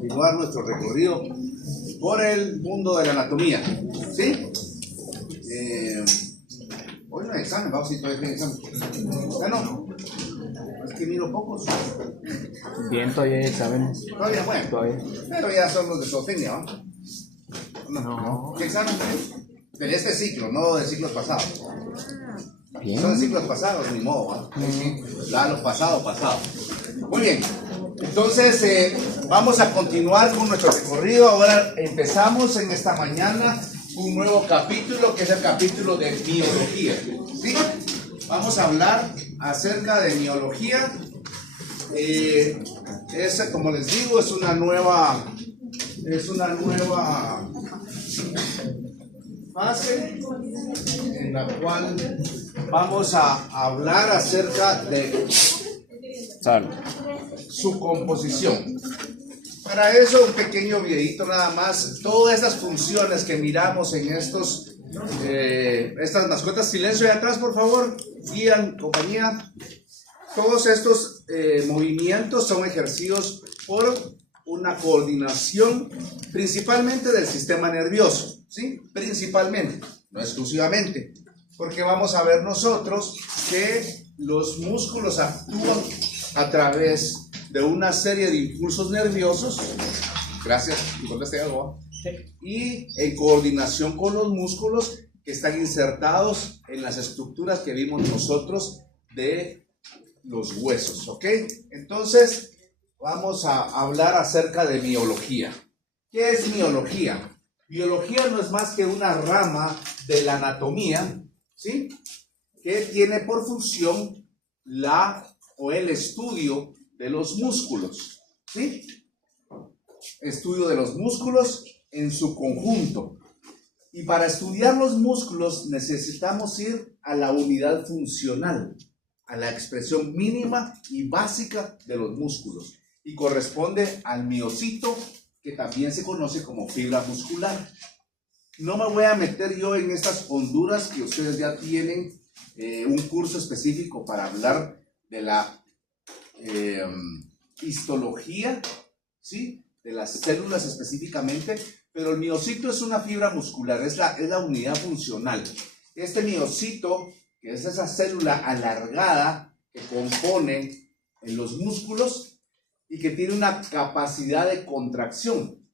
continuar nuestro recorrido por el mundo de la anatomía. ¿Sí? Hoy no hay examen, vamos a ir todavía en examen. Bueno, es que miro pocos. Bien, todavía hay exámenes. Todavía, bueno. Todavía. Pero ya son los de zootecnia, ¿no? No. ¿Qué examen es? De este ciclo, no de ciclos pasados. Bien. Son de ciclos pasados, ni modo, ¿eh? Los pasados. Muy bien. Entonces, vamos a continuar con nuestro recorrido. Ahora empezamos en esta mañana un nuevo capítulo, que es el capítulo de miología. ¿Sí? Vamos a hablar acerca de miología. Como les digo, es una nueva fase en la cual vamos a hablar acerca de su composición. Para eso, un pequeño videito nada más. Todas estas funciones que miramos en estas mascotas, silencio de atrás, por favor, guían, compañía. Todos estos movimientos son ejercidos por una coordinación principalmente del sistema nervioso, ¿sí? Principalmente, no exclusivamente, porque vamos a ver nosotros que los músculos actúan a través de una serie de impulsos nerviosos, gracias, ¿encontraste algo? Y en coordinación con los músculos que están insertados en las estructuras que vimos nosotros de los huesos, ¿ok? Entonces, vamos a hablar acerca de miología. ¿Qué es miología? Biología no es más que una rama de la anatomía, ¿sí? Que tiene por función el estudio de los músculos, ¿sí? Estudio de los músculos en su conjunto. Y para estudiar los músculos necesitamos ir a la unidad funcional, a la expresión mínima y básica de los músculos. Y corresponde al miocito, que también se conoce como fibra muscular. No me voy a meter yo en estas honduras que ustedes ya tienen un curso específico para hablar de la histología, ¿sí? De las células específicamente, pero el miocito es una fibra muscular, es la unidad funcional. Este miocito, que es esa célula alargada que compone en los músculos y que tiene una capacidad de contracción.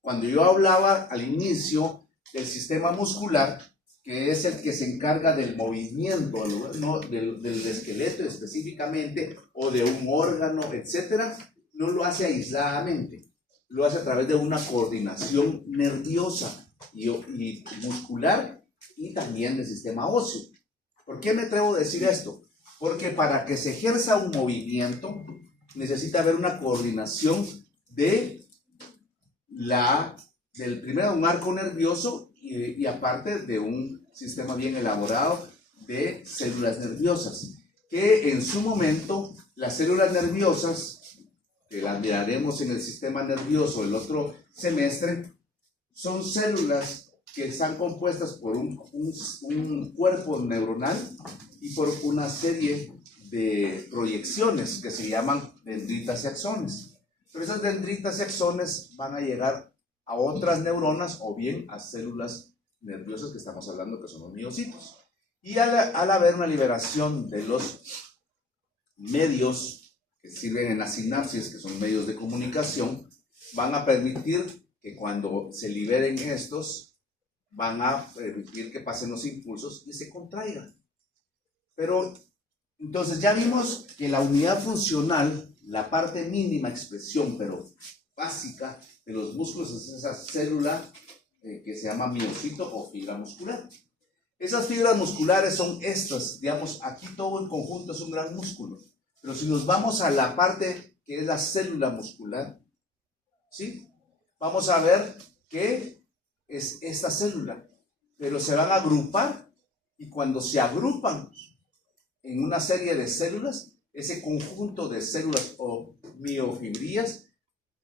Cuando yo hablaba al inicio del sistema muscular, que es el que se encarga del movimiento, ¿no? del esqueleto específicamente, o de un órgano, etcétera, no lo hace aisladamente, lo hace a través de una coordinación nerviosa y muscular, y también del sistema óseo. ¿Por qué me atrevo a decir esto? Porque para que se ejerza un movimiento necesita haber una coordinación del primero un arco nervioso y aparte de un sistema bien elaborado de células nerviosas, que en su momento las células nerviosas, que las miraremos en el sistema nervioso el otro semestre, son células que están compuestas por un cuerpo neuronal y por una serie de proyecciones que se llaman dendritas y axones. Pero esas dendritas y axones van a llegar a otras neuronas o bien a células nerviosas que estamos hablando, que son los miocitos. Y al haber una liberación de los medios que sirven en la sinapsis, que son medios de comunicación, van a permitir que cuando se liberen estos, van a permitir que pasen los impulsos y se contraigan. Pero entonces ya vimos que la unidad funcional, la parte mínima expresión, pero básica de los músculos, es esa célula que se llama miocito o fibra muscular. Esas fibras musculares son estas, digamos, aquí todo en conjunto es un gran músculo. Pero si nos vamos a la parte que es la célula muscular, ¿sí? Vamos a ver que es esta célula, pero se van a agrupar, y cuando se agrupan en una serie de células, ese conjunto de células o miofibrillas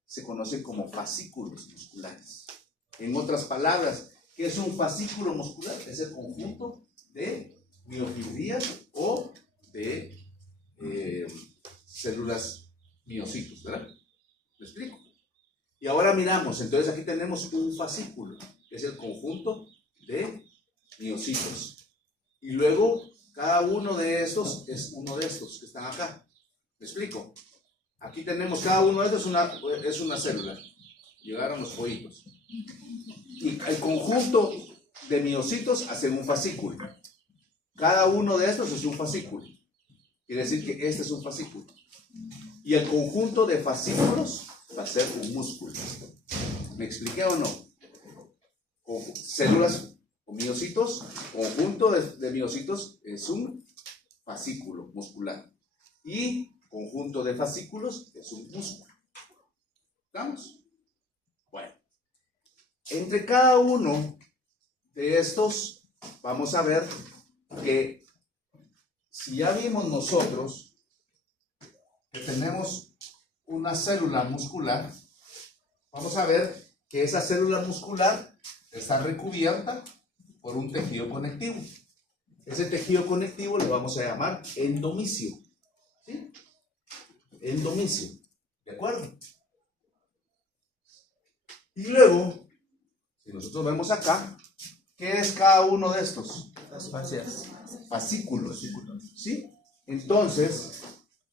se conoce como fascículos musculares. En otras palabras, ¿qué es un fascículo muscular? Es el conjunto de miofibrillas o de células miocitos, ¿verdad? ¿Me explico? Y ahora miramos, entonces aquí tenemos un fascículo, que es el conjunto de miocitos. Y luego, cada uno de estos es uno de estos que están acá. ¿Me explico? Aquí tenemos, cada uno de estos es una célula. Llegaron los pollitos. Y el conjunto de miocitos hacen un fascículo. Cada uno de estos es un fascículo. Quiere decir que este es un fascículo. Y el conjunto de fascículos va a ser un músculo. ¿Me expliqué o no? Células o miocitos, conjunto de miocitos es un fascículo muscular. Y conjunto de fascículos es un músculo. ¿Estamos? Bueno. Entre cada uno de estos vamos a ver que si ya vimos nosotros que tenemos una célula muscular, vamos a ver que esa célula muscular está recubierta por un tejido conectivo. Ese tejido conectivo lo vamos a llamar endomisio. ¿Sí? Endomisio. ¿De acuerdo? Y luego, si nosotros vemos acá, ¿qué es cada uno de estos? Las fascias. Fascículos. ¿Sí? Entonces,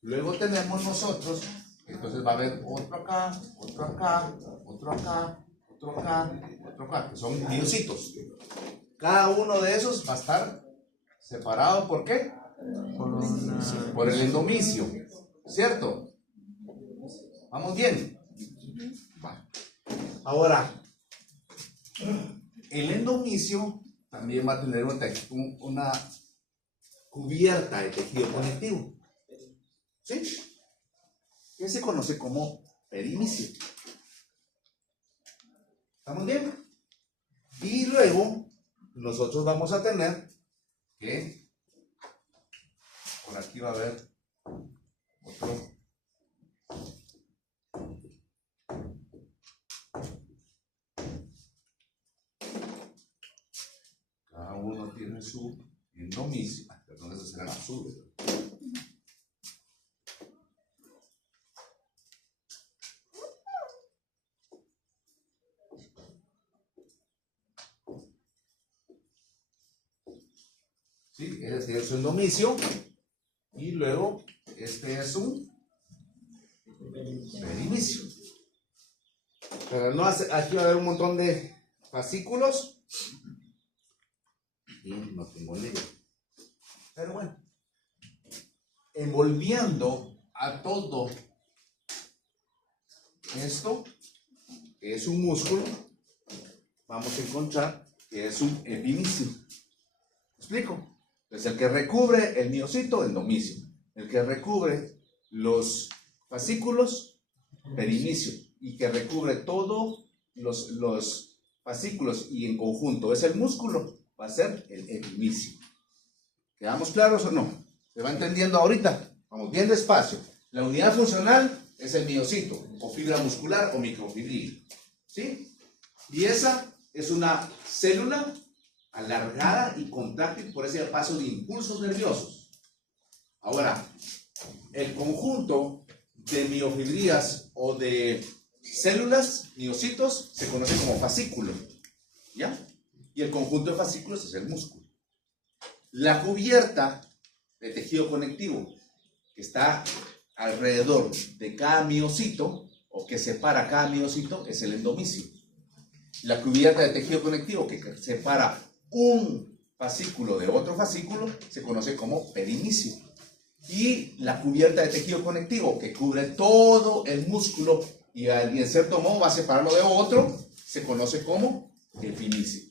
luego tenemos nosotros, entonces va a haber otro acá, otro acá, otro acá, otro acá, otro acá, que son miocitos. Cada uno de esos va a estar separado, ¿por qué? Por el endomisio, ¿cierto? ¿Vamos bien? Ahora, el endomisio también va a tener una cubierta de tejido conectivo. ¿Sí? Que se conoce como perimisio. ¿Estamos bien? Y luego, nosotros vamos a tener que, por aquí va a haber otro. Cada uno tiene su endomisio. Perdón, esos serán azules. ¿Sí? Este es su endomisio. Y luego, este es un perimisio. Pero no hace, aquí va a haber un montón de fascículos. Y no tengo negro. Pero bueno, envolviendo a todo esto, que es un músculo, vamos a encontrar que es un epimicio. ¿Me explico? Entonces, el que recubre el miocito, endomisio. El que recubre los fascículos, perimisio. Y que recubre todos los fascículos y en conjunto es el músculo, va a ser el epimicio. ¿Quedamos claros o no? ¿Se va entendiendo ahorita? Vamos bien despacio. La unidad funcional es el miocito, o fibra muscular o microfibril. ¿Sí? Y esa es una célula alargada y contráctil por ese paso de impulsos nerviosos. Ahora, el conjunto de miofibrillas o de células, miocitos, se conoce como fascículo. ¿Ya? Y el conjunto de fascículos es el músculo. La cubierta de tejido conectivo que está alrededor de cada miocito o que separa cada miocito es el endomisio. La cubierta de tejido conectivo que separa un fascículo de otro fascículo se conoce como perimisio. Y la cubierta de tejido conectivo que cubre todo el músculo y en cierto modo va a separarlo de otro se conoce como epimicio.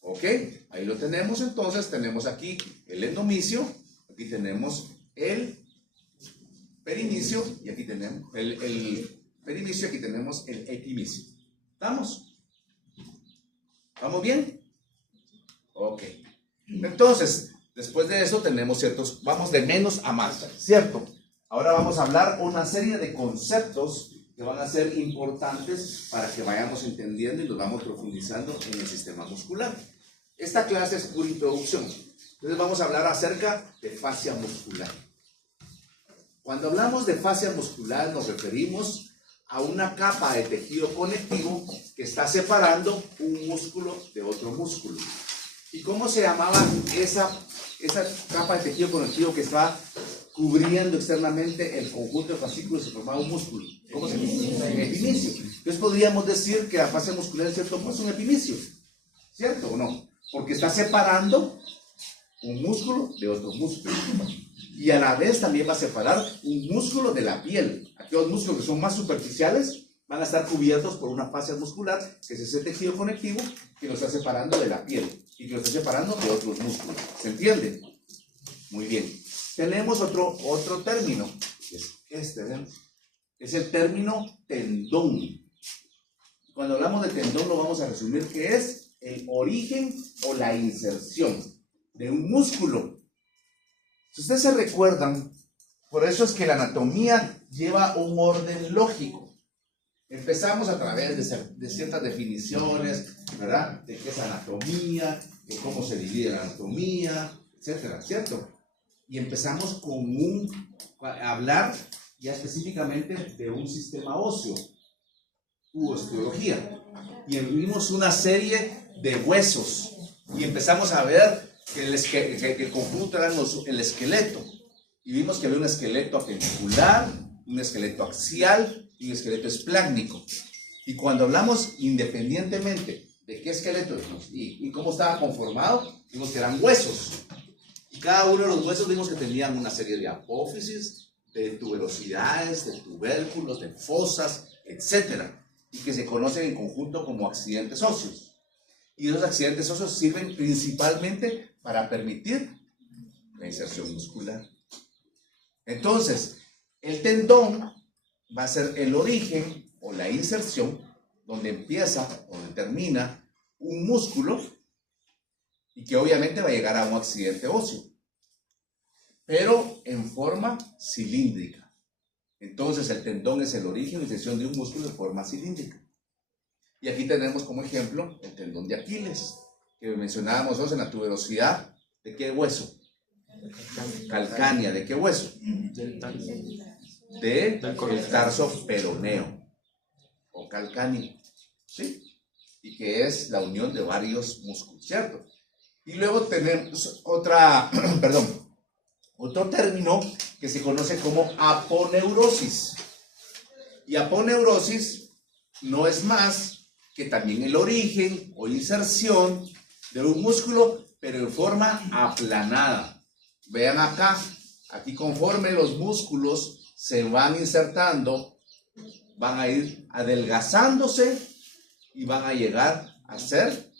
¿Ok? Ahí lo tenemos. Entonces tenemos aquí el endomisio, aquí tenemos el perimisio y aquí tenemos el perimisio, aquí tenemos el epimicio. ¿Estamos? ¿Vamos bien? Ok. Entonces, después de eso tenemos ciertos, vamos de menos a más, ¿cierto? Ahora vamos a hablar una serie de conceptos que van a ser importantes para que vayamos entendiendo y los vamos profundizando en el sistema muscular. Esta clase es pura introducción. Entonces vamos a hablar acerca de fascia muscular. Cuando hablamos de fascia muscular nos referimos a una capa de tejido conectivo que está separando un músculo de otro músculo. ¿Y cómo se llamaba esa capa de tejido conectivo que estaba cubriendo externamente el conjunto de fascículos y formaba un músculo? ¿Cómo se llama? Epinicio. Entonces podríamos decir que la fascia muscular en cierto modo es un epinicio, ¿cierto o no? Porque está separando un músculo de otro músculo. Y a la vez también va a separar un músculo de la piel. Aquellos músculos que son más superficiales van a estar cubiertos por una fascia muscular, que es ese tejido conectivo que lo está separando de la piel y que lo está separando de otros músculos. ¿Se entiende? Muy bien. Tenemos otro término, que es este, ¿ven? Es el término tendón. Cuando hablamos de tendón lo vamos a resumir que es el origen o la inserción de un músculo. Si ustedes se recuerdan, por eso es que la anatomía lleva un orden lógico. Empezamos a través de ciertas definiciones, ¿verdad? De qué es anatomía, de cómo se divide la anatomía, etcétera, ¿cierto? Y empezamos a hablar ya específicamente de un sistema óseo, u osteología. Y vimos una serie de huesos y empezamos a ver que el conjunto era el esqueleto. Y vimos que había un esqueleto apendicular, un esqueleto axial y un esqueleto esplácnico. Y cuando hablamos independientemente de qué esqueleto y cómo estaba conformado, vimos que eran huesos. Y cada uno de los huesos vimos que tenían una serie de apófisis, de tuberosidades, de tubérculos, de fosas, etc. Y que se conocen en conjunto como accidentes óseos. Y esos accidentes óseos sirven principalmente para permitir la inserción muscular. Entonces, el tendón va a ser el origen o la inserción donde empieza, donde termina un músculo y que obviamente va a llegar a un accidente óseo, pero en forma cilíndrica. Entonces, el tendón es el origen o inserción de un músculo en forma cilíndrica. Y aquí tenemos como ejemplo el tendón de Aquiles, que mencionábamos nosotros en la tuberosidad. ¿De qué hueso? Calcánea. ¿De qué hueso? Del tarso peroneo o calcáneo, ¿sí? Y que es la unión de varios músculos, ¿cierto? Y luego tenemos otro término que se conoce como aponeurosis. Y aponeurosis no es más que también el origen o inserción de un músculo, pero en forma aplanada. Vean acá, aquí conforme los músculos se van insertando, van a ir adelgazándose y van a llegar a ser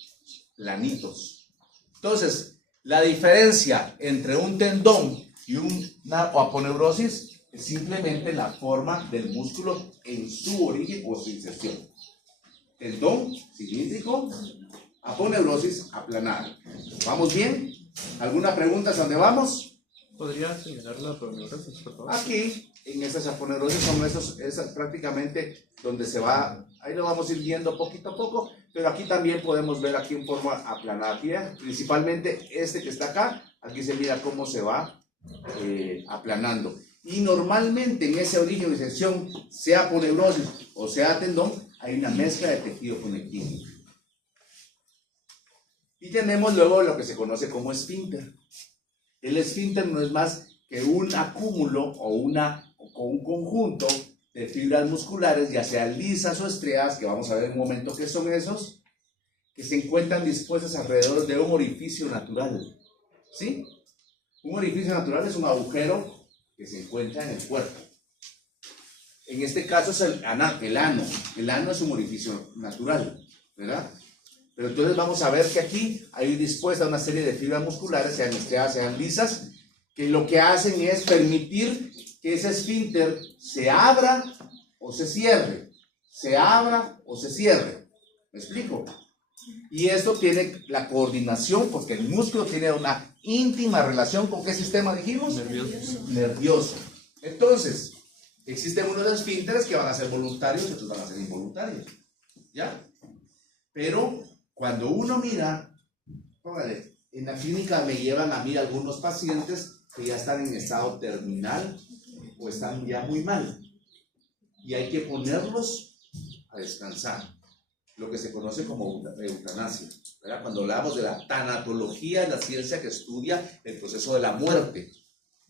planitos. Entonces, la diferencia entre un tendón y una aponeurosis es simplemente la forma del músculo en su origen o su inserción. Tendón cilíndrico, aponeurosis aplanada. ¿Vamos bien? ¿Alguna pregunta hasta dónde vamos? ¿Podría señalar la aponeurosis, por favor? Aquí, en estas aponeurosis son esas prácticamente donde se va, ahí lo vamos a ir viendo poquito a poco, pero aquí también podemos ver aquí en forma aplanada. Aquí, principalmente este que está acá, aquí se mira cómo se va aplanando. Y normalmente en ese origen o inserción, sea aponeurosis o sea tendón, hay una mezcla de tejido conectivo. Y tenemos luego lo que se conoce como esfínter. El esfínter no es más que un acúmulo o un conjunto de fibras musculares, ya sean lisas o estriadas, que vamos a ver en un momento qué son esos, que se encuentran dispuestas alrededor de un orificio natural. ¿Sí? Un orificio natural es un agujero que se encuentra en el cuerpo. En este caso es el ano. El ano es un orificio natural, ¿verdad? Pero entonces vamos a ver que aquí hay dispuesta una serie de fibras musculares, sean estriadas, sean lisas, que lo que hacen es permitir que ese esfínter se abra o se cierre. Se abra o se cierre. ¿Me explico? Y esto tiene la coordinación, porque el músculo tiene una íntima relación con ¿qué sistema dijimos? Nervioso. Nervioso. Entonces, existen unos esfínteres que van a ser voluntarios y otros van a ser involuntarios. ¿Ya? Pero cuando uno mira, póngale, en la clínica me llevan a mí algunos pacientes que ya están en estado terminal o están ya muy mal. y hay que ponerlos a descansar, lo que se conoce como eutanasia, ¿verdad? Cuando hablamos de la tanatología, es la ciencia que estudia el proceso de la muerte.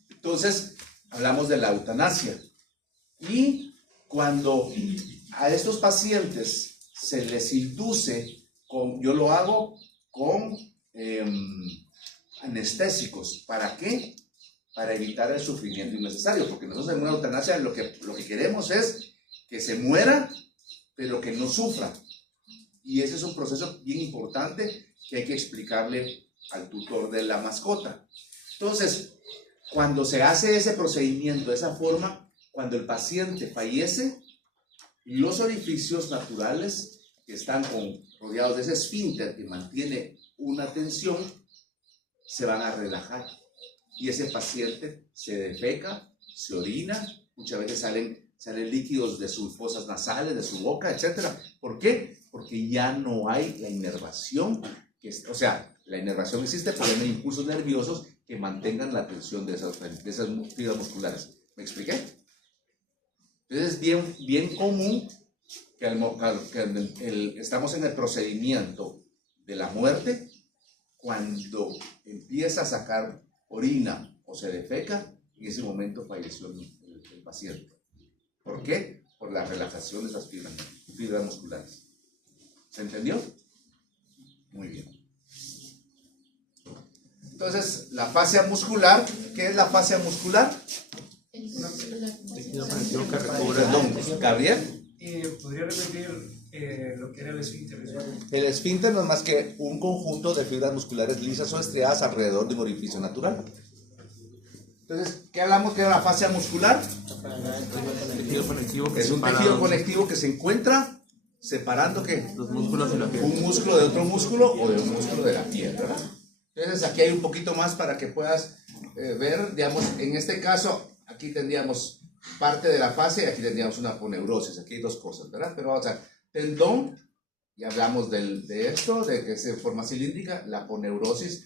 Entonces, hablamos de la eutanasia. Y cuando a estos pacientes se les induce, yo lo hago con anestésicos. ¿Para qué? Para evitar el sufrimiento innecesario, porque nosotros en una eutanasia lo que queremos es que se muera, pero que no sufra. Y ese es un proceso bien importante que hay que explicarle al tutor de la mascota. Entonces, cuando se hace ese procedimiento de esa forma, cuando el paciente fallece, los orificios naturales que están rodeados de ese esfínter que mantiene una tensión, se van a relajar. Y ese paciente se defeca, se orina, muchas veces salen líquidos de sus fosas nasales, de su boca, etc. ¿Por qué? Porque ya no hay la inervación, o sea, la inervación existe, pero no hay impulsos nerviosos que mantengan la tensión de esas fibras musculares. ¿Me expliqué? Entonces es bien común que estamos en el procedimiento de la muerte, cuando empieza a sacar orina o se defeca, en ese momento falleció el paciente. ¿Por qué? Por la relajación de esas fibras musculares. ¿Se entendió? Muy bien. Entonces, la fascia muscular, ¿qué es la fascia muscular? Tejido conectivo que recubre. Perdón, Gabriel. ¿Podría repetir lo que era el esfínter? El esfínter no es más que un conjunto de fibras musculares lisas o estriadas alrededor de un orificio natural. Entonces, ¿qué hablamos que era la fascia muscular? Tejido conectivo que Es un separa tejido conectivo que se encuentra separando ¿qué? los músculos de la piel. Un músculo de otro músculo o de un músculo de la piel, ¿verdad? Entonces, aquí hay un poquito más para que puedas ver, digamos, en este caso, aquí tendríamos parte de la fascia y aquí tendríamos una aponeurosis. Aquí hay dos cosas, ¿verdad? Pero vamos a ver, tendón, ya hablamos de esto, de que se forma cilíndrica, la aponeurosis.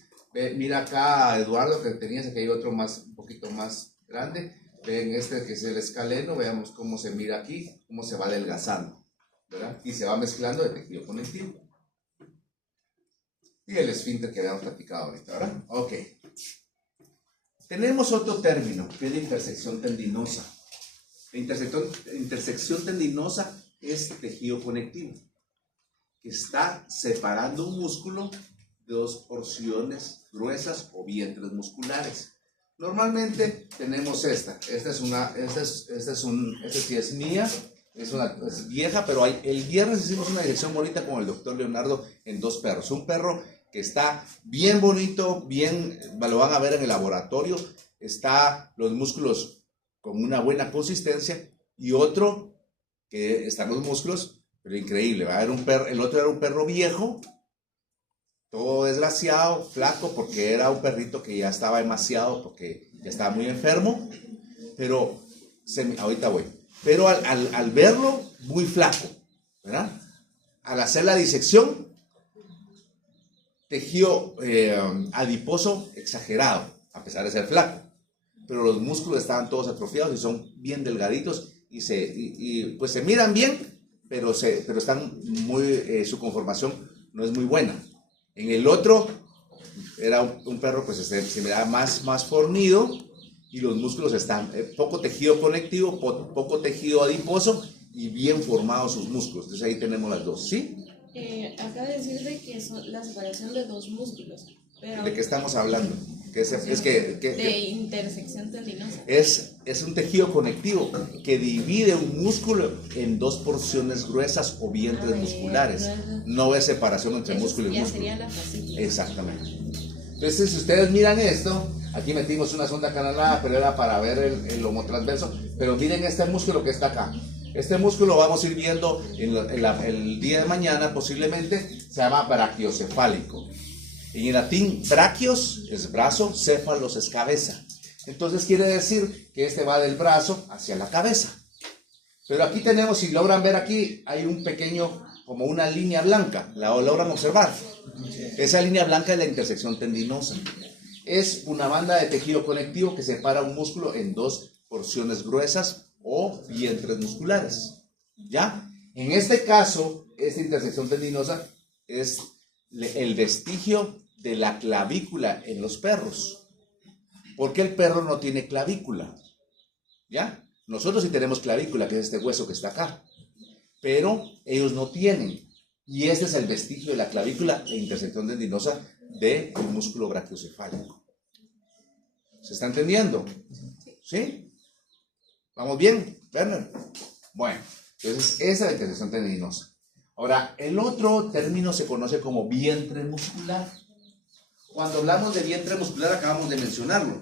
Mira acá, Eduardo, que tenías, aquí hay otro un poquito más grande. Ven este que es el escaleno, veamos cómo se mira aquí, cómo se va adelgazando, ¿verdad? Y se va mezclando de tejido conectivo. Y el esfínter que habíamos platicado ahorita, ¿verdad? Ok. Tenemos otro término, que es la intersección tendinosa. La intersección tendinosa es tejido conectivo, que está separando un músculo de dos porciones gruesas o vientres musculares. Normalmente tenemos esta sí es mía, es vieja, pero el viernes hicimos una dirección bonita con el doctor Leonardo en dos perros. Un perro que está bien bonito, lo van a ver en el laboratorio, los músculos con una buena consistencia, y otro que están los músculos, pero increíble, el otro era un perro viejo, todo desgraciado, flaco, porque era un perrito que ya estaba demasiado, porque ya estaba muy enfermo, pero ahorita voy. Pero al verlo, muy flaco, ¿verdad? Al hacer la disección, tejido adiposo exagerado, a pesar de ser flaco. Pero los músculos estaban todos atrofiados y son bien delgaditos y pues se miran bien, pero están su conformación no es muy buena. En el otro era un perro pues se miraba más fornido y los músculos están poco tejido conectivo, poco tejido adiposo y bien formados sus músculos. Entonces ahí tenemos las dos, ¿sí? Acaba de decir de que es la separación de dos músculos. Pero ¿De qué estamos hablando? de intersección tendinosa. Es un tejido conectivo que divide un músculo en dos porciones gruesas o vientres musculares. No es separación entre músculo y músculo. Sería la fascia. Exactamente. Entonces, si ustedes miran esto, aquí metimos una sonda canalada, pero era para ver el lomo transverso. Pero miren este músculo que está acá. Este músculo vamos a ir viendo el día de mañana, posiblemente, se llama brachiocefálico. En el latín, brachios es brazo, céfalos es cabeza. Entonces quiere decir que este va del brazo hacia la cabeza. Pero aquí tenemos, si logran ver aquí, hay un pequeño, como una línea blanca. ¿La logran observar? Esa línea blanca es la intersección tendinosa. Es una banda de tejido conectivo que separa un músculo en dos porciones gruesas o vientres musculares. ¿Ya? En este caso, esta intersección tendinosa es el vestigio de la clavícula en los perros. ¿Por qué el perro no tiene clavícula? ¿Ya? Nosotros sí tenemos clavícula, que es este hueso que está acá, pero ellos no tienen. Y este es el vestigio de la clavícula e intersección tendinosa del músculo brachiocefálico. ¿Se está entendiendo? ¿Sí? ¿Vamos bien, Werner? Bueno, entonces esa es la intersección tendinosa. Ahora, el otro término se conoce como vientre muscular. Cuando hablamos de vientre muscular, acabamos de mencionarlo.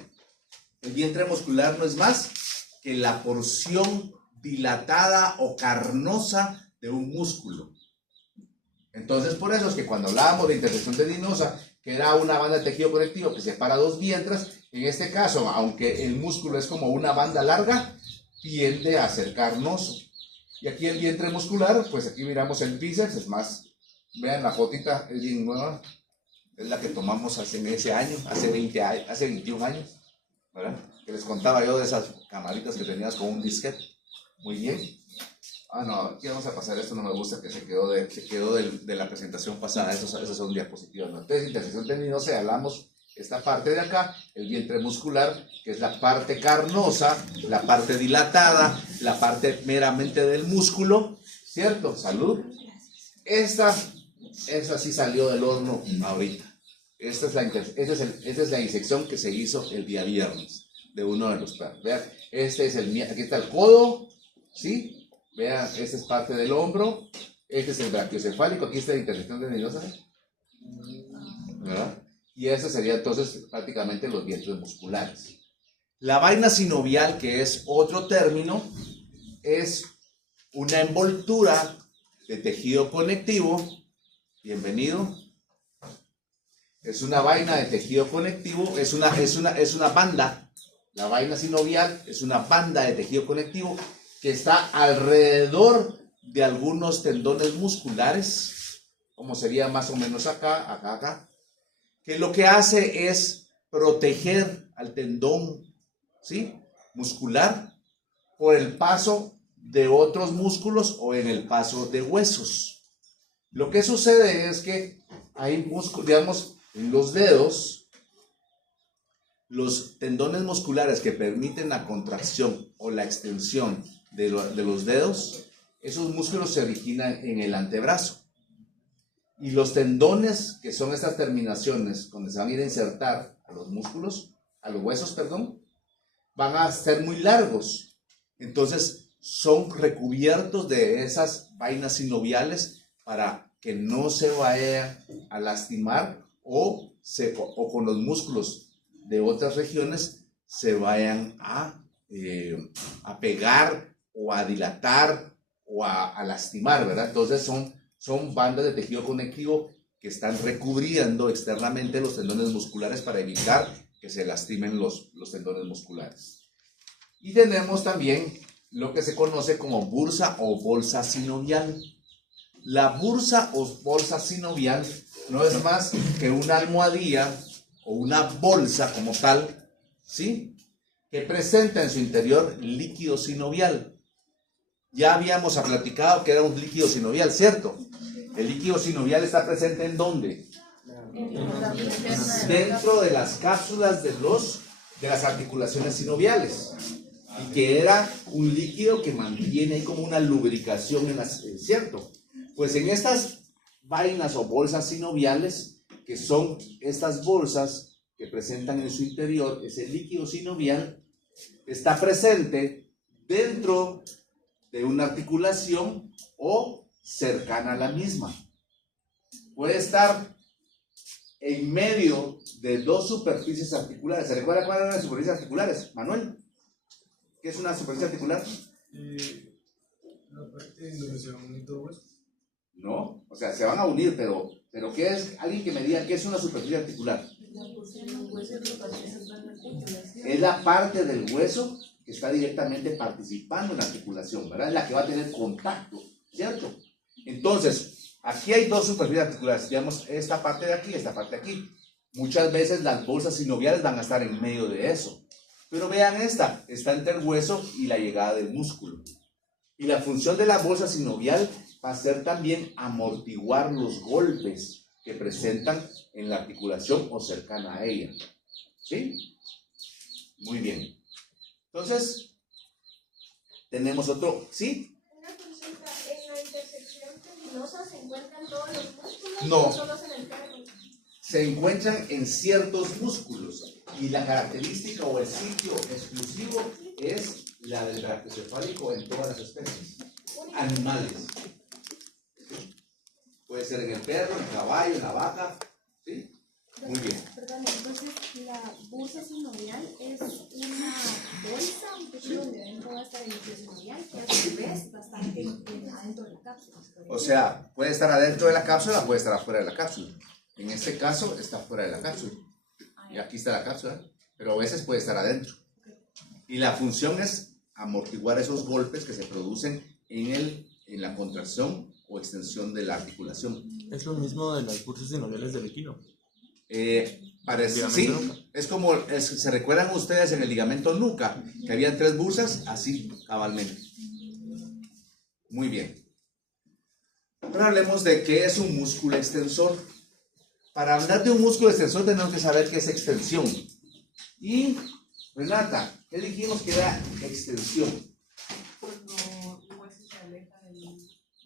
El vientre muscular no es más que la porción dilatada o carnosa de un músculo. Entonces, por eso es que cuando hablábamos de intersección tendinosa, que era una banda de tejido conectivo que separa dos vientres, en este caso, aunque el músculo es como una banda larga, tiende a ser carnoso. Y aquí el vientre muscular, pues aquí miramos el bíceps, es más, vean la fotita, es bien nueva, es la que tomamos hace ese año, hace 21 años, ¿verdad? Que les contaba yo de esas camaritas que tenías con un disquete. Muy bien. Ah, no, aquí vamos a pasar, esto no me gusta, que se quedó de la presentación pasada, esos son diapositivas, ¿no? Entonces, intersección tendinosa, hablamos esta parte de acá, el vientre muscular, que es la parte carnosa, la parte dilatada, la parte meramente del músculo, ¿cierto? Salud. Esta sí salió del horno ahorita. Esta es la disección que se hizo el día viernes de uno de los perros. Vean, aquí está el codo, ¿sí? Vean, esta es parte del hombro, este es el brachiocefálico, aquí está la intersección tendinosa, ¿verdad? Y eso sería entonces prácticamente los vientres musculares. La vaina sinovial, que es otro término, es una envoltura de tejido conectivo. Bienvenido. Es una vaina de tejido conectivo, es una banda. La vaina sinovial es una banda de tejido conectivo que está alrededor de algunos tendones musculares, como sería más o menos acá, que lo que hace es proteger al tendón, ¿sí?, muscular por el paso de otros músculos o en el paso de huesos. Lo que sucede es que hay músculos, digamos, en los dedos, los tendones musculares que permiten la contracción o la extensión de los dedos, esos músculos se originan en el antebrazo. Y los tendones, que son estas terminaciones donde se van a ir a insertar a los músculos, a los huesos, perdón, van a ser muy largos. Entonces son recubiertos de esas vainas sinoviales para que no se vaya a lastimar o con los músculos de otras regiones se vayan a pegar o a dilatar o a lastimar, ¿verdad? Entonces son bandas de tejido conectivo que están recubriendo externamente los tendones musculares para evitar que se lastimen los tendones musculares. Y tenemos también lo que se conoce como bursa o bolsa sinovial. La bursa o bolsa sinovial no es más que una almohadilla o una bolsa como tal, ¿sí?, que presenta en su interior líquido sinovial. Ya habíamos platicado que era un líquido sinovial, ¿cierto? El líquido sinovial está presente ¿en dónde? Dentro de las cápsulas de las articulaciones sinoviales. Y que era un líquido que mantiene ahí como una lubricación, ¿cierto? Pues en estas vainas o bolsas sinoviales, que son estas bolsas que presentan en su interior ese líquido sinovial, está presente dentro de una articulación o cercana a la misma. Puede estar en medio de dos superficies articulares. ¿Se recuerda cuáles eran las superficies articulares, Manuel? ¿Qué es una superficie articular? La parte en donde se van unir dos huesos. No, o sea, se van a unir, pero ¿qué es? Alguien que me diga qué es una superficie articular. Es la parte del hueso que está directamente participando en la articulación, ¿verdad? Es la que va a tener contacto, ¿cierto? Entonces, aquí hay dos superficies articulares, digamos, esta parte de aquí y esta parte de aquí. Muchas veces las bolsas sinoviales van a estar en medio de eso. Pero vean esta, está entre el hueso y la llegada del músculo. Y la función de la bolsa sinovial va a ser también amortiguar los golpes que presentan en la articulación o cercana a ella. ¿Sí? Muy bien. Entonces, tenemos otro, ¿sí? Una consulta, ¿en la intersección tendinosa se encuentran todos los músculos No. o solo en el perno? Se encuentran en ciertos músculos y la característica o el sitio exclusivo es la del brachiocefálico en todas las especies animales. ¿Sí? Puede ser en el perro, en el caballo, en la vaca. ¿Sí? Muy bien. Perdón, entonces la bursa sinovial es una bolsa, donde dentro va a estar el núcleo sinovial, que a su vez va a estar adentro de la cápsula. O sea, puede estar adentro de la cápsula, puede estar afuera de la cápsula. En este caso está fuera de la cápsula. Y aquí está la cápsula, pero a veces puede estar adentro. Y la función es amortiguar esos golpes que se producen en la contracción o extensión de la articulación. Es lo mismo de las bursas sinoviales del equino. Parece, sí, es como, ¿se recuerdan ustedes en el ligamento nuca? Que habían 3 bursas, así, cabalmente. Muy bien. Ahora hablemos de qué es un músculo extensor. Para hablar de un músculo extensor tenemos que saber qué es extensión. Y, Renata, ¿qué dijimos que era extensión?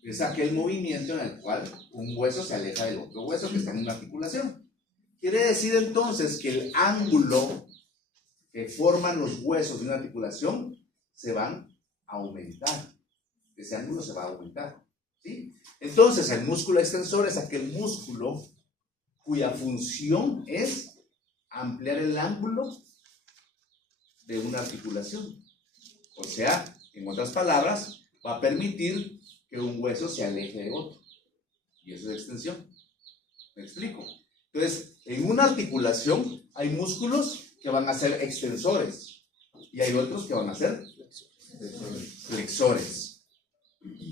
Es aquel movimiento en el cual un hueso se aleja del otro hueso que está en una articulación. Quiere decir entonces que el ángulo que forman los huesos de una articulación se van a aumentar. Ese ángulo se va a aumentar. ¿Sí? Entonces, el músculo extensor es aquel músculo cuya función es ampliar el ángulo de una articulación. O sea, en otras palabras, va a permitir que un hueso se aleje de otro. Y eso es extensión. ¿Me explico? Entonces, en una articulación hay músculos que van a ser extensores y hay otros que van a ser flexores.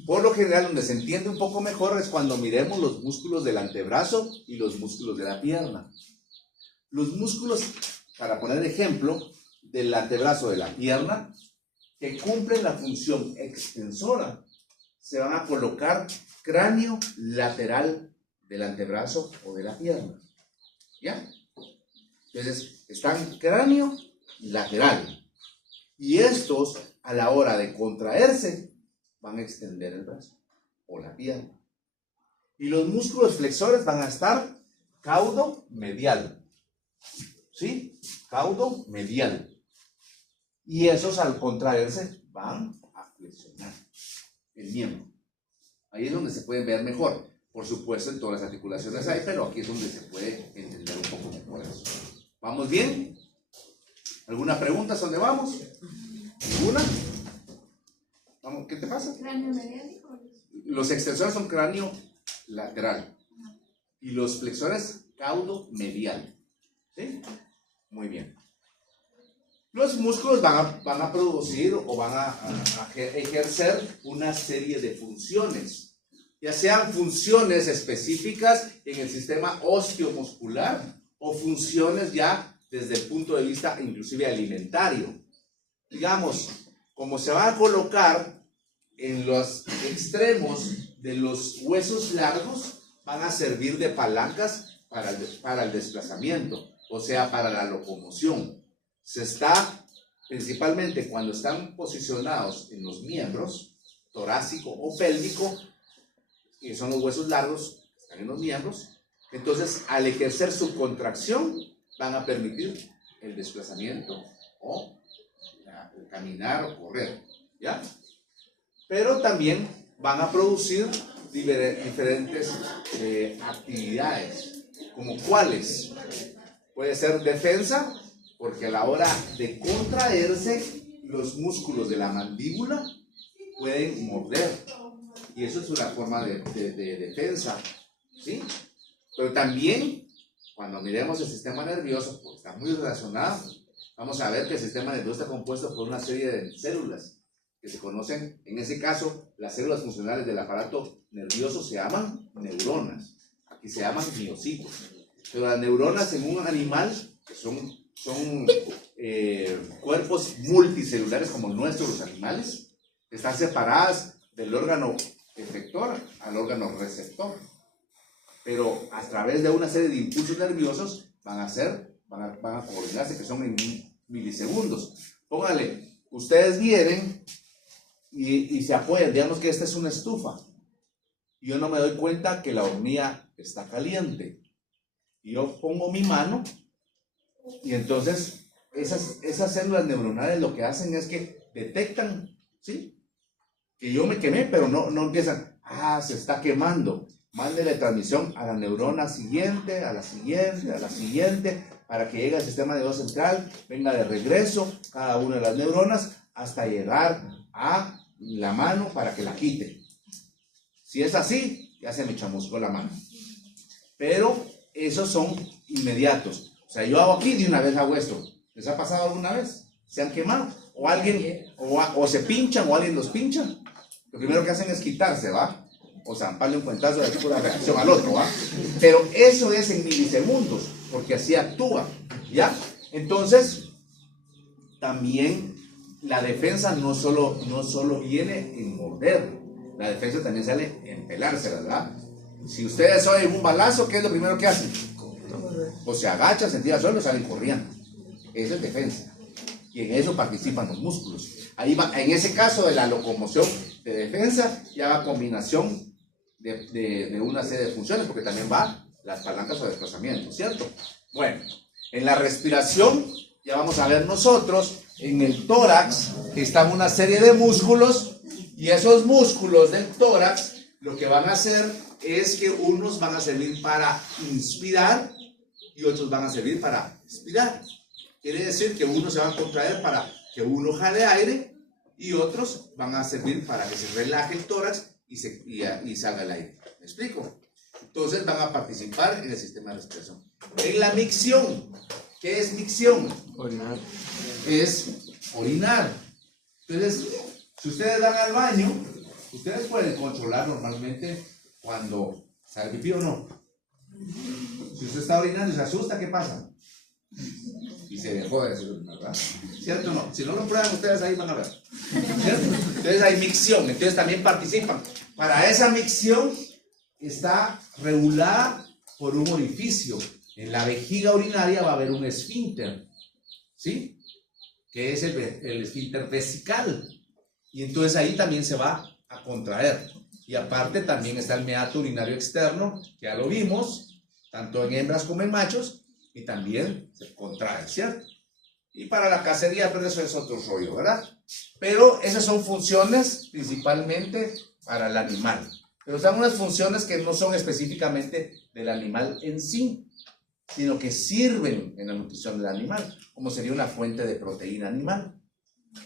Por lo general, donde se entiende un poco mejor es cuando miremos los músculos del antebrazo y los músculos de la pierna. Los músculos, para poner ejemplo, del antebrazo de la pierna, que cumplen la función extensora, se van a colocar cráneo lateral del antebrazo o de la pierna. ¿Ya? Entonces, están cráneo lateral. Y estos, a la hora de contraerse, van a extender el brazo o la pierna. Y los músculos flexores van a estar caudo medial. ¿Sí? Caudo medial. Y esos, al contraerse, van a flexionar el miembro. Ahí es donde se pueden ver mejor. Por supuesto, en todas las articulaciones hay, pero aquí es donde se puede entender un poco mejor eso. ¿Vamos bien? ¿Alguna pregunta? ¿Dónde vamos? ¿Ninguna? Vamos, ¿qué te pasa? Cráneo medial. Los extensores son cráneo lateral y los flexores caudo medial. ¿Sí? Muy bien. Los músculos van a producir o van a ejercer una serie de funciones, ya sean funciones específicas en el sistema osteomuscular o funciones ya desde el punto de vista inclusive alimentario. Digamos, como se va a colocar en los extremos de los huesos largos, van a servir de palancas para el desplazamiento, o sea, para la locomoción. Se está, principalmente cuando están posicionados en los miembros, torácico o pélvico, que son los huesos largos que están en los miembros, entonces al ejercer su contracción van a permitir el desplazamiento o el caminar o correr, ¿ya? Pero también van a producir diferentes actividades, como cuáles. Puede ser defensa, porque a la hora de contraerse, los músculos de la mandíbula pueden morder. Y eso es una forma de defensa, ¿sí? Pero también, cuando miremos el sistema nervioso, porque está muy relacionado, vamos a ver que el sistema nervioso está compuesto por una serie de células que se conocen, en ese caso, las células funcionales del aparato nervioso se llaman neuronas. Aquí se llaman miocitos. Pero las neuronas en un animal, que son cuerpos multicelulares como nuestros, los animales, están separadas del órgano efector al órgano receptor. Pero a través de una serie de impulsos nerviosos van a coordinarse, que son en milisegundos. Póngale, ustedes vienen y se apoyan, digamos que esta es una estufa. Y yo no me doy cuenta que la hornilla está caliente. Y yo pongo mi mano y entonces esas células neuronales lo que hacen es que detectan, ¿sí?, que yo me quemé, pero no empiezan, se está quemando. Mándele transmisión a la neurona siguiente, a la siguiente, para que llegue al sistema nervioso central, venga de regreso cada una de las neuronas hasta llegar a la mano para que la quite. Si es así, ya se me chamuscó la mano. Pero esos son inmediatos. O sea, yo hago aquí, de una vez hago esto. ¿Les ha pasado alguna vez? ¿Se han quemado? O alguien, o se pinchan, o alguien los pincha. Lo primero que hacen es quitarse, ¿va? O zamparle un cuentazo de pura reacción al otro, ¿va? Pero eso es en milisegundos, porque así actúa, ¿ya? Entonces, también la defensa no solo viene en morder, la defensa también sale en pelarse, ¿verdad? Si ustedes oyen un balazo, ¿qué es lo primero que hacen? O se agachan, se tiran suelo, salen corriendo. Eso es defensa. Y en eso participan los músculos. Ahí va, en ese caso de la locomoción de defensa, ya va combinación de una serie de funciones, porque también va las palancas o desplazamiento, ¿cierto? Bueno, en la respiración, ya vamos a ver nosotros, en el tórax, que están una serie de músculos, y esos músculos del tórax, lo que van a hacer es que unos van a servir para inspirar, y otros van a servir para expirar. Quiere decir que unos se van a contraer para que uno jale aire, y otros van a servir para que se relaje el tórax y salga el aire. ¿Me explico? Entonces van a participar en el sistema de respiración. En la micción, ¿qué es micción? Orinar. Es orinar. Entonces, si ustedes van al baño, ustedes pueden controlar normalmente cuando sale pipí o no. Si usted está orinando y se asusta, ¿qué pasa? Y se dejó de decir, ¿verdad? ¿Cierto o no? Si no lo prueban ustedes, ahí van a ver. ¿Cierto? Entonces hay micción, entonces también participan. Para esa micción está regulada por un orificio. En la vejiga urinaria va a haber un esfínter, ¿sí? Que es el esfínter vesical. Y entonces ahí también se va a contraer. Y aparte también está el meato urinario externo, que ya lo vimos, tanto en hembras como en machos, y también se contrae, ¿cierto? Y para la cacería, pero eso es otro rollo, ¿verdad? Pero esas son funciones principalmente para el animal. Pero son unas funciones que no son específicamente del animal en sí, sino que sirven en la nutrición del animal, como sería una fuente de proteína animal.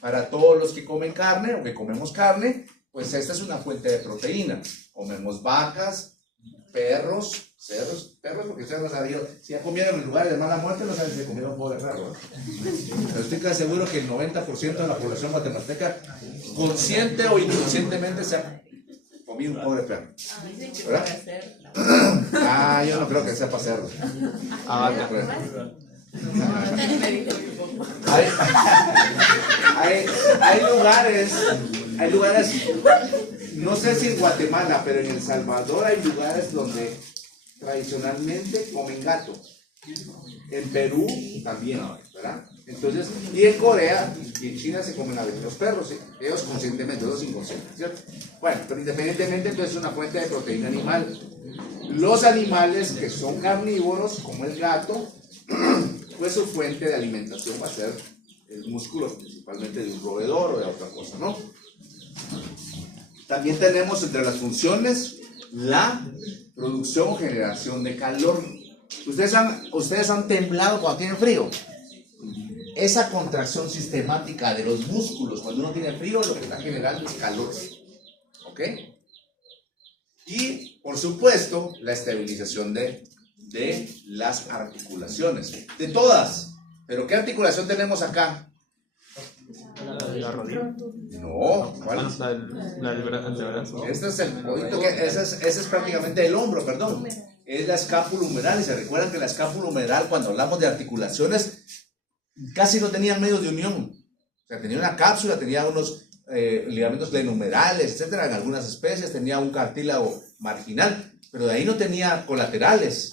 Para todos los que comen carne o que comemos carne, pues esta es una fuente de proteína. Comemos vacas, perros, cerdos, porque ustedes no sabían, si ya comieron en lugares de mala muerte, no saben si comieron un pobre perro, ¿no? Pero estoy casi seguro que el 90% de la población guatemalteca, consciente o inconscientemente, se ha comido un pobre perro, ¿verdad? Yo no creo que sepa hacerlo. No creo. Hay lugares, no sé si en Guatemala, pero en El Salvador hay lugares donde tradicionalmente comen gato. En Perú también, ¿verdad? Entonces, y en Corea y en China se comen a veces los perros, ¿sí? Ellos conscientemente, ellos inconscientes, ¿cierto? Bueno, pero independientemente, entonces es una fuente de proteína animal. Los animales que son carnívoros, como el gato, pues su fuente de alimentación va a ser el músculo, principalmente de un roedor o de otra cosa, ¿no? También tenemos entre las funciones la producción o generación de calor. Ustedes han temblado cuando tienen frío. Esa contracción sistemática de los músculos cuando uno tiene frío, lo que está generando es calor. ¿Ok? Y, por supuesto, la estabilización de las articulaciones. De todas. ¿Pero qué articulación tenemos acá? La rodilla. No, ¿cuál? La del brazo. Este es el codito, ese es prácticamente el hombro, perdón. Es la escápula humeral. Y se recuerdan que la escápula humeral, cuando hablamos de articulaciones, casi no tenían medios de unión. O sea, tenía una cápsula, tenía unos ligamentos glenumerales, etcétera. En algunas especies tenía un cartílago marginal, pero de ahí no tenía colaterales.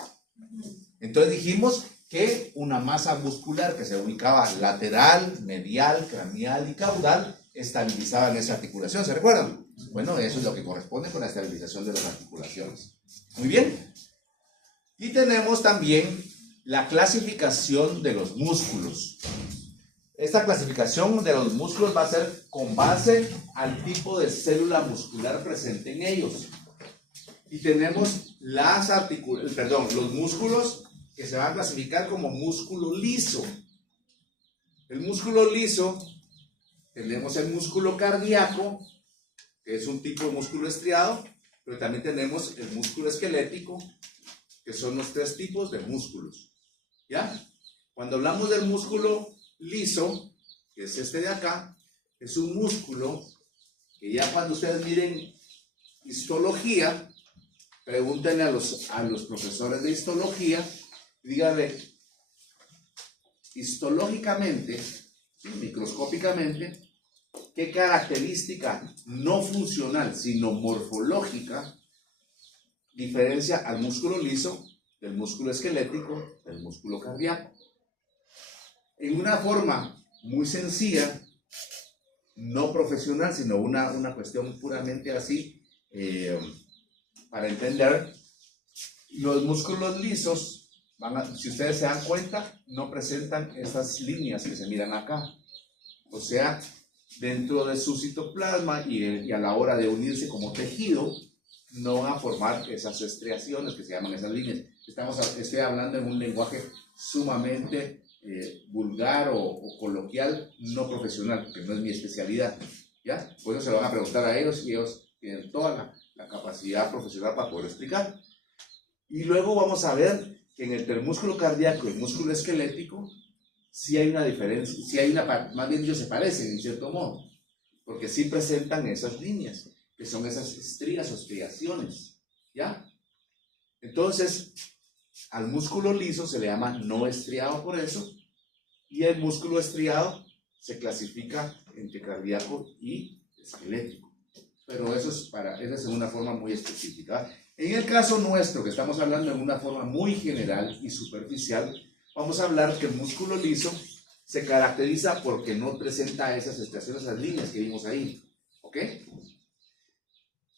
Entonces dijimos que una masa muscular que se ubicaba lateral, medial, craneal y caudal estabilizaba en esa articulación. ¿Se recuerdan? Bueno, eso es lo que corresponde con la estabilización de las articulaciones. Muy bien. Y tenemos también la clasificación de los músculos. Esta clasificación de los músculos va a ser con base al tipo de célula muscular presente en ellos. Y tenemos los músculos que se van a clasificar como músculo liso. El músculo liso, tenemos el músculo cardíaco, que es un tipo de músculo estriado, pero también tenemos el músculo esquelético, que son los 3 tipos de músculos. ¿Ya? Cuando hablamos del músculo liso, que es este de acá, es un músculo que ya cuando ustedes miren histología, pregúntenle a los profesores de histología, díganle, histológicamente, ¿sí? Microscópicamente, ¿qué característica no funcional, sino morfológica, diferencia al músculo liso del músculo esquelético del músculo cardíaco? En una forma muy sencilla, no profesional, sino una cuestión puramente así, para entender, los músculos lisos, si ustedes se dan cuenta, no presentan esas líneas que se miran acá. O sea, dentro de su citoplasma y a la hora de unirse como tejido, no van a formar esas estriaciones que se llaman esas líneas. Estoy hablando en un lenguaje sumamente vulgar o coloquial, no profesional, que no es mi especialidad, ¿ya? Por eso se lo van a preguntar a ellos y ellos tienen toda la capacidad profesional para poder explicar. Y luego vamos a ver que entre el músculo cardíaco y el músculo esquelético sí hay una diferencia, más bien ellos se parecen en cierto modo, porque sí presentan esas líneas, que son esas estrías o estriaciones, ¿ya? Entonces, al músculo liso se le llama no estriado por eso, y el músculo estriado se clasifica entre cardíaco y esquelético. Pero eso es una forma muy específica. En el caso nuestro, que estamos hablando en una forma muy general y superficial, vamos a hablar que el músculo liso se caracteriza porque no presenta esas estriaciones, esas líneas que vimos ahí. ¿Ok?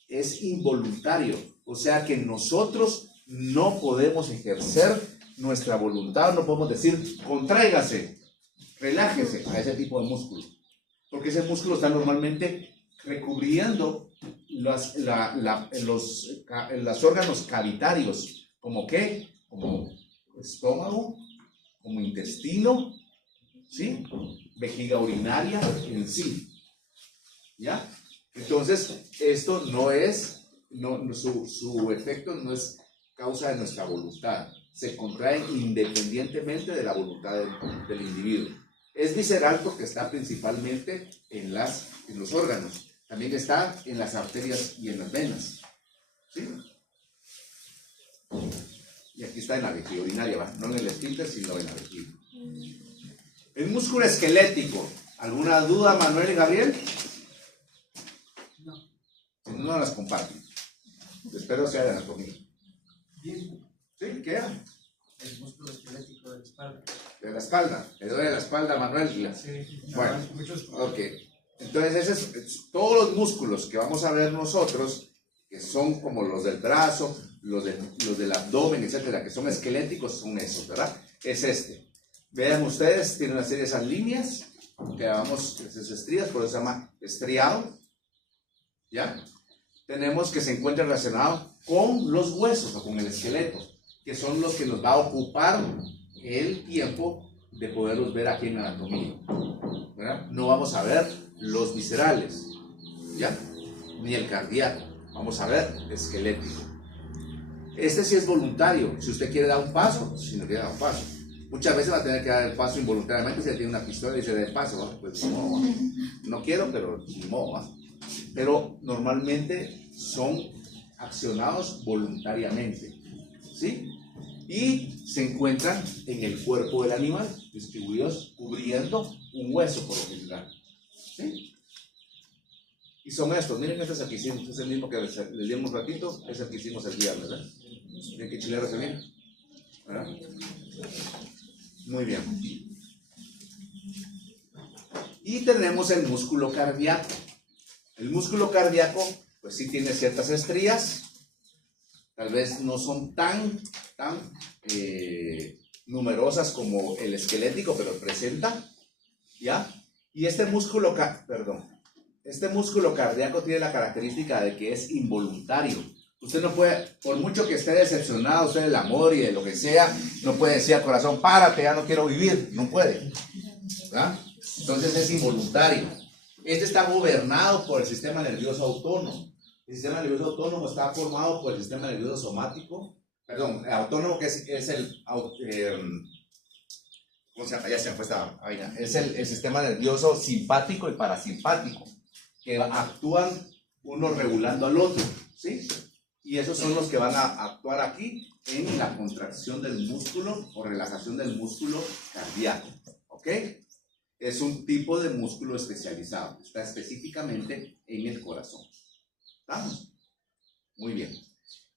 Es involuntario, o sea que nosotros no podemos ejercer nuestra voluntad, no podemos decir contráigase, relájese a ese tipo de músculo, porque ese músculo está normalmente recubriendo los órganos cavitarios, ¿como qué? Como estómago, como intestino, ¿sí? Vejiga urinaria en sí, ¿ya? Entonces, esto no es, su efecto no es causa de nuestra voluntad, se contraen independientemente de la voluntad del individuo. Es visceral porque está principalmente en los órganos, también está en las arterias y en las venas, ¿sí? Y aquí está en la vejiga urinaria, ¿va? No en el esfínter, sino en la vejiga. El músculo esquelético, ¿alguna duda, Manuel y Gabriel? No. Si no las comparten. Espero sea de anatomía. Bien. ¿Sí? ¿Qué era? El músculo esquelético de la espalda. De la espalda. ¿Le duele la espalda a Manuel? Sí. Bueno, Muchos. ok. Entonces, todos los músculos que vamos a ver nosotros, que son como los del brazo, los del abdomen, etcétera, que son esqueléticos, son esos, ¿verdad? Es este. Vean ustedes, tiene una serie de esas líneas, que llamamos esas estrías, por eso se llama estriado, ¿ya? Tenemos que se encuentra relacionado con los huesos o con el esqueleto, que son los que nos va a ocupar el tiempo de poderlos ver aquí en anatomía, ¿verdad? No vamos a ver los viscerales, ¿ya? Ni el cardíaco, vamos a ver el esquelético. Este sí es voluntario, si usted quiere dar un paso, si no quiere dar un paso. Muchas veces va a tener que dar el paso involuntariamente, si tiene una pistola y se da el paso, ¿no? Pues no quiero, pero ni modo, ¿no? Pero normalmente son accionados voluntariamente, ¿sí? y se encuentran en el cuerpo del animal, distribuidos cubriendo un hueso por lo general. ¿Sí? Y son estos, miren este es el que hicimos, es el mismo que les dimos un ratito, es el que hicimos el viernes, ¿verdad? Miren qué chilero se viene, ¿verdad? Muy bien. Y tenemos el músculo cardíaco. El músculo cardíaco, pues sí tiene ciertas estrías, tal vez no son tan numerosas como el esquelético, pero presenta, ¿ya? Y este músculo cardíaco tiene la característica de que es involuntario. Usted no puede, por mucho que esté decepcionado usted del amor y de lo que sea, no puede decir al corazón, párate, ya no quiero vivir, no puede, ¿verdad? Entonces es involuntario. Este está gobernado por el sistema nervioso autónomo. El sistema nervioso autónomo está formado por el sistema nervioso somático, autónomo, que es el, ¿cómo se llama? Ya se me fue esta vaina. Es el sistema nervioso simpático y parasimpático, que actúan uno regulando al otro, ¿sí? Y esos son los que van a actuar aquí en la contracción del músculo o relajación del músculo cardíaco, ¿ok? Es un tipo de músculo especializado, está específicamente en el corazón. ¿Estamos? Muy bien.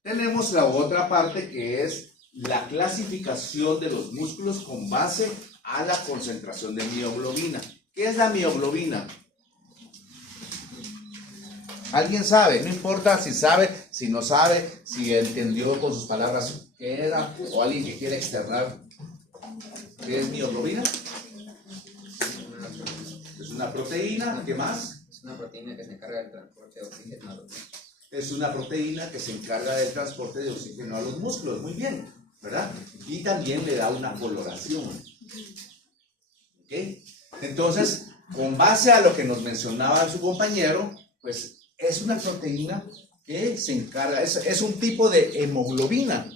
Tenemos la otra parte que es la clasificación de los músculos con base a la concentración de mioglobina. ¿Qué es la mioglobina? ¿Alguien sabe? No importa si sabe, si no sabe, si entendió con sus palabras qué era, o alguien que quiere externar qué es mioglobina. Es una proteína, ¿qué más? Es una proteína que se encarga del transporte de oxígeno a los músculos. Es una proteína que se encarga del transporte de oxígeno a los músculos, muy bien, ¿verdad? Y también le da una coloración. ¿Ok? Entonces, con base a lo que nos mencionaba su compañero, pues es una proteína que se encarga, es un tipo de hemoglobina,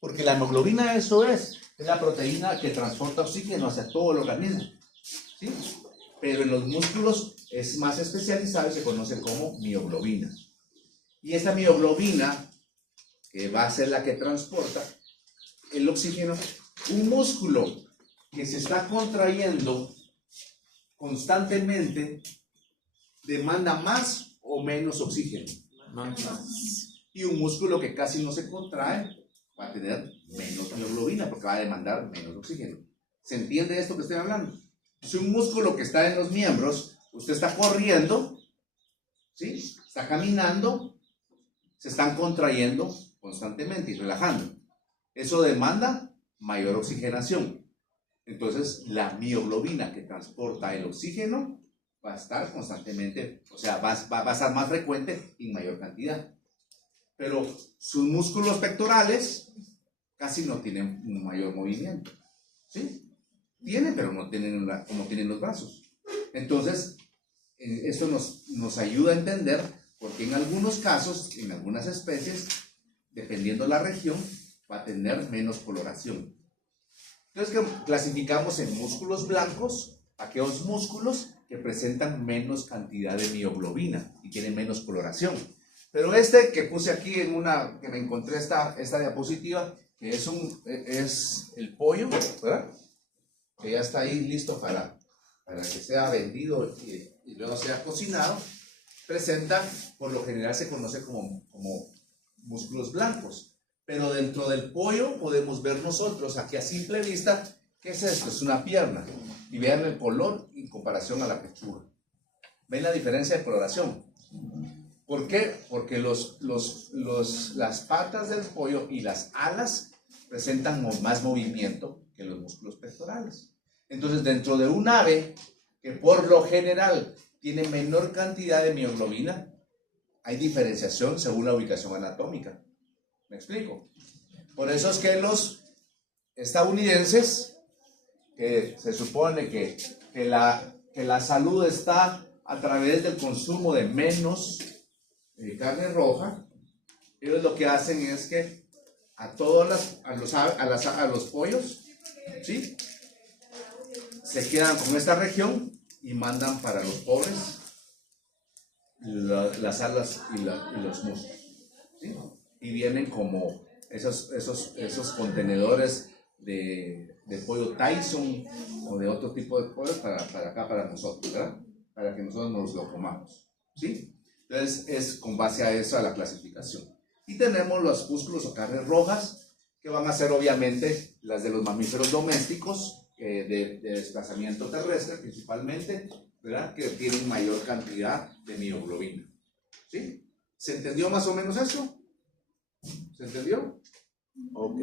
porque la hemoglobina eso es la proteína que transporta oxígeno hacia todo el organismo, ¿sí? Pero en los músculos es más especializado y se conoce como mioglobina. Y esta mioglobina, que va a ser la que transporta el oxígeno, un músculo que se está contrayendo constantemente demanda más o menos oxígeno. Y un músculo que casi no se contrae va a tener menos mioglobina porque va a demandar menos oxígeno. ¿Se entiende esto que estoy hablando? Si un músculo que está en los miembros, usted está corriendo, ¿sí? Está caminando, se están contrayendo constantemente y relajando. Eso demanda mayor oxigenación. Entonces, la mioglobina que transporta el oxígeno va a estar constantemente, o sea, va a estar más frecuente y en mayor cantidad. Pero sus músculos pectorales casi no tienen un mayor movimiento, ¿sí? Tienen, pero no tienen como tienen los brazos. Entonces, esto nos ayuda a entender porque en algunos casos, en algunas especies, dependiendo la región, va a tener menos coloración. Entonces, clasificamos en músculos blancos aquellos músculos que presentan menos cantidad de mioglobina y tienen menos coloración. Pero este que puse aquí en una, que me encontré esta diapositiva, que es el pollo, ¿verdad? Que ya está ahí listo para que sea vendido y luego sea cocinado, presenta, por lo general se conoce como músculos blancos. Pero dentro del pollo podemos ver nosotros, aquí a simple vista, ¿qué es esto? Es una pierna. Y vean el color en comparación a la pechuga. ¿Ven la diferencia de coloración? ¿Por qué? Porque las patas del pollo y las alas presentan más movimiento que los músculos pectorales. Entonces, dentro de un ave que por lo general tiene menor cantidad de mioglobina, hay diferenciación según la ubicación anatómica. ¿Me explico? Por eso es que los estadounidenses, que se supone que la salud está a través del consumo de menos carne roja, ellos lo que hacen es que a los pollos, ¿sí? Se quedan con esta región y mandan para los pobres las alas y los músculos, ¿sí? Y vienen como esos contenedores de pollo Tyson o de otro tipo de pollo para acá, para nosotros, ¿verdad? Para que nosotros nos lo comamos, ¿sí? Entonces es con base a eso, a la clasificación. Y tenemos los músculos o carnes rojas, que van a ser obviamente las de los mamíferos domésticos, de desplazamiento terrestre principalmente, ¿verdad? Que tienen mayor cantidad de mioglobina, ¿sí? ¿Se entendió más o menos eso? ¿Se entendió? Ok.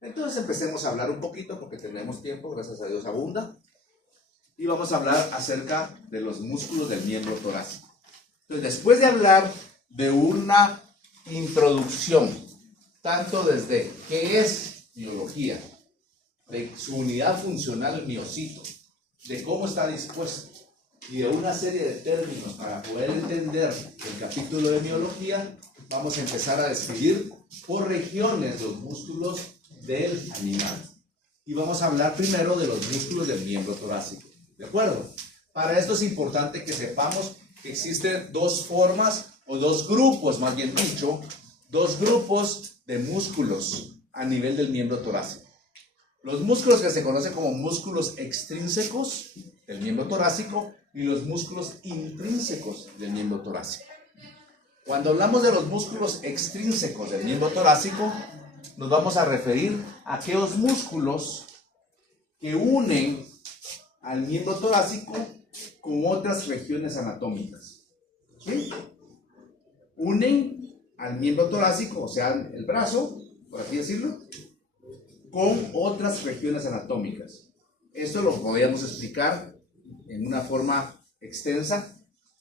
Entonces empecemos a hablar un poquito, porque tenemos tiempo, gracias a Dios abunda, y vamos a hablar acerca de los músculos del miembro torácico. Entonces, después de hablar de una introducción, tanto desde qué es biología, de su unidad funcional, el miocito, de cómo está dispuesto, y de una serie de términos para poder entender el capítulo de biología, vamos a empezar a describir por regiones los músculos del animal. Y vamos a hablar primero de los músculos del miembro torácico. ¿De acuerdo? Para esto es importante que sepamos que existen dos formas, o dos grupos, más bien dicho, dos grupos de músculos a nivel del miembro torácico. Los músculos que se conocen como músculos extrínsecos del miembro torácico y los músculos intrínsecos del miembro torácico. Cuando hablamos de los músculos extrínsecos del miembro torácico, nos vamos a referir a aquellos músculos que unen al miembro torácico con otras regiones anatómicas. ¿Sí? Unen al miembro torácico, o sea, el brazo, por así decirlo, con otras regiones anatómicas. Esto lo podríamos explicar en una forma extensa,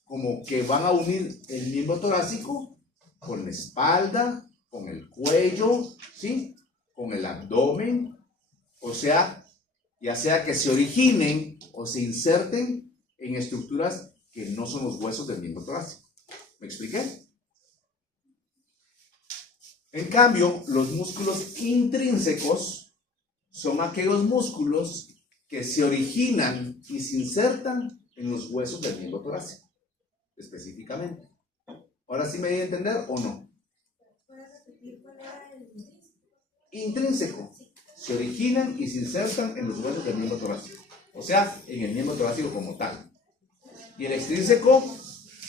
como que van a unir el miembro torácico con la espalda, con el cuello, ¿sí? Con el abdomen, o sea, ya sea que se originen o se inserten en estructuras que no son los huesos del miembro torácico. ¿Me expliqué? En cambio, los músculos intrínsecos son aquellos músculos que se originan y se insertan en los huesos del miembro torácico, específicamente. ¿Ahora sí me di a entender o no? ¿Puedes repetir cuál era el Intrínseco. Se originan y se insertan en los huesos del miembro torácico. O sea, en el miembro torácico como tal. Y el extrínseco,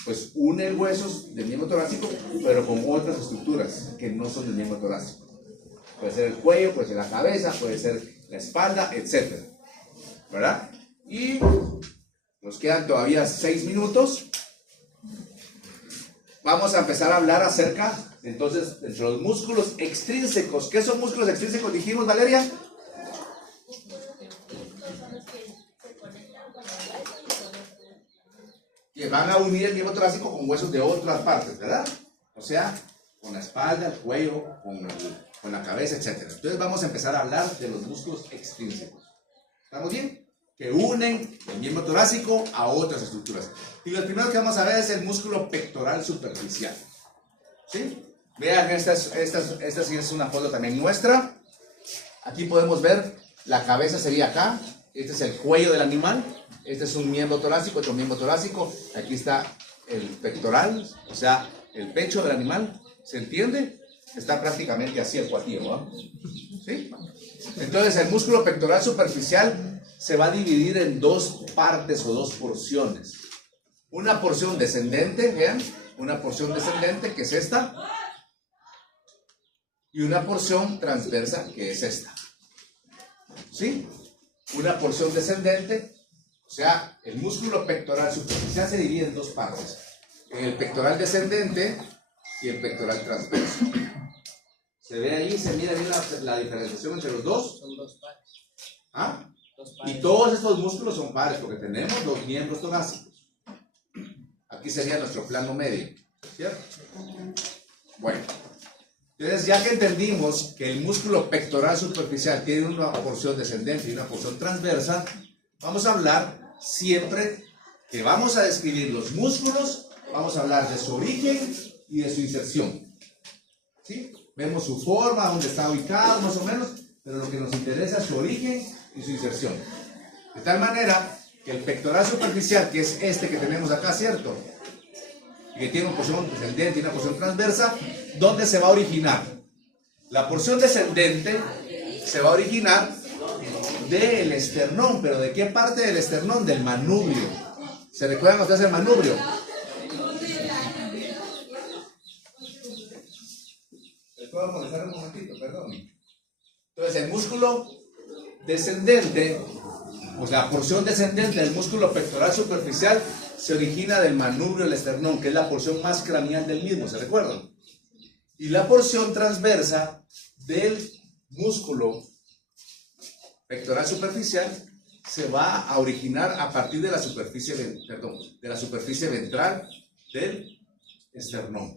pues une huesos del miembro torácico, pero con otras estructuras que no son del miembro torácico. Puede ser el cuello, puede ser la cabeza, puede ser la espalda, etc. ¿Verdad? Y nos quedan todavía 6 minutos. Vamos a empezar a hablar acerca, entonces, de los músculos extrínsecos. ¿Qué son músculos extrínsecos? Dijimos, Valeria. Que van a unir el miembro torácico con huesos de otras partes, ¿verdad? O sea, con la espalda, el cuello, con la cabeza, etc. Entonces vamos a empezar a hablar de los músculos extrínsecos. ¿Estamos bien? Que unen el miembro torácico a otras estructuras. Y lo primero que vamos a ver es el músculo pectoral superficial. ¿Sí? Vean, esta sí es una foto también nuestra. Aquí podemos ver, la cabeza sería acá. Este es el cuello del animal. Este es un miembro torácico, otro miembro torácico. Aquí está el pectoral, o sea, el pecho del animal. ¿Se entiende? Está prácticamente así el cuatillo, ¿no? ¿Sí? Entonces, el músculo pectoral superficial se va a dividir en dos partes o dos porciones. Una porción descendente, vean, una porción descendente que es esta, y una porción transversa que es esta. ¿Sí? Una porción descendente, o sea, el músculo pectoral superficial se divide en dos partes, en el pectoral descendente y el pectoral transverso. ¿Se ve ahí? ¿Se mira bien la diferenciación entre los dos? Son dos pares. ¿Ah? Dos pares. Y todos estos músculos son pares porque tenemos los miembros torácicos. Aquí sería nuestro plano medio, ¿cierto? Bueno, entonces ya que entendimos que el músculo pectoral superficial tiene una porción descendente y una porción transversa, vamos a hablar siempre que vamos a describir los músculos, vamos a hablar de su origen y de su inserción. ¿Sí? Vemos su forma, dónde está ubicado más o menos, pero lo que nos interesa es su origen y su inserción. De tal manera que el pectoral superficial, que es este que tenemos acá, ¿cierto? Y que tiene una porción descendente y una porción transversa, ¿dónde se va a originar? La porción descendente se va a originar del esternón, pero ¿de qué parte del esternón? Del manubrio. ¿Se recuerdan ustedes el manubrio? ¿Les puedo molestar un momentito? Perdón. Entonces, el músculo descendente, pues la porción descendente del músculo pectoral superficial se origina del manubrio del esternón, que es la porción más craneal del mismo, ¿se recuerdan? Y la porción transversa del músculo pectoral superficial se va a originar a partir de la superficie, de la superficie ventral del esternón.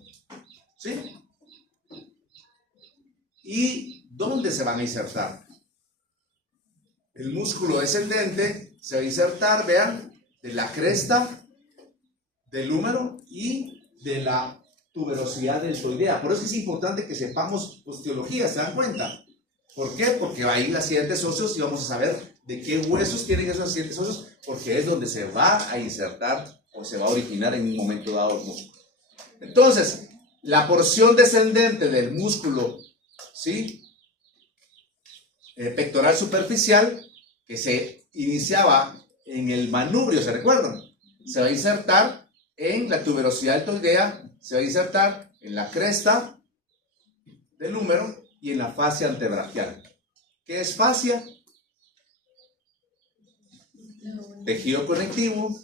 ¿Sí? ¿Y dónde se van a insertar? El músculo descendente se va a insertar, vean, de la cresta, del húmero y de la tuberosidad deltoidea. Por eso es importante que sepamos osteología, ¿se dan cuenta? ¿Por qué? Porque ahí los siguientes óseos y vamos a saber de qué huesos tienen esos siguientes óseos, porque es donde se va a insertar o se va a originar en un momento dado el músculo. Entonces, la porción descendente del músculo, ¿sí?, pectoral superficial, que se iniciaba en el manubrio, ¿se recuerdan? Se va a insertar en la tuberosidad deltoidea, se va a insertar en la cresta del húmero y en la fascia antebrachial. ¿Qué es fascia? Tejido conectivo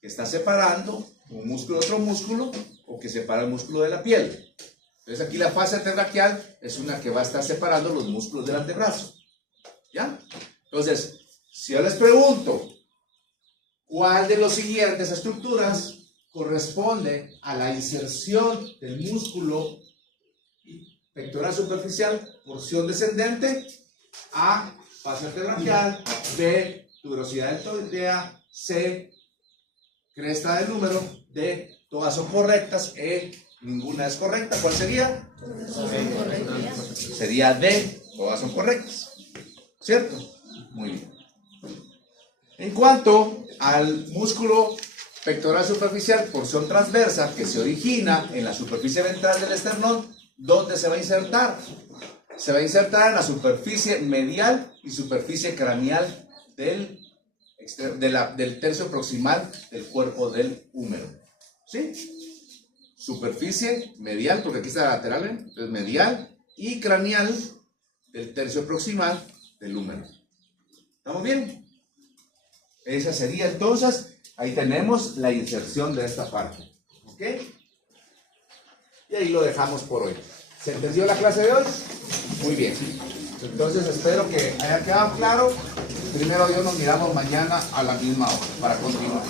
que está separando un músculo de otro músculo o que separa el músculo de la piel. Entonces aquí la fascia antebrachial es una que va a estar separando los músculos del antebrazo. ¿Ya? Entonces, si yo les pregunto, ¿cuál de las siguientes estructuras corresponde a la inserción del músculo pectoral superficial, porción descendente? A, fascia antebrachial; B, tuberosidad deltoidea; C, cresta del húmero; D, todas son correctas; E, ninguna es correcta. ¿Cuál sería? Sería D, todas son correctas. ¿Cierto? Muy bien. En cuanto al músculo pectoral superficial, porción transversa, que se origina en la superficie ventral del esternón, ¿dónde se va a insertar? Se va a insertar en la superficie medial y superficie craneal del tercio proximal del cuerpo del húmero. ¿Sí? Superficie medial, porque aquí está la lateral, entonces medial y craneal del tercio proximal del húmero. ¿Estamos bien? Esa sería entonces, ahí tenemos la inserción de esta parte. ¿Ok? Y ahí lo dejamos por hoy. ¿Se entendió la clase de hoy? Muy bien. Entonces espero que haya quedado claro. Primero Dios, nos miramos mañana a la misma hora para continuar.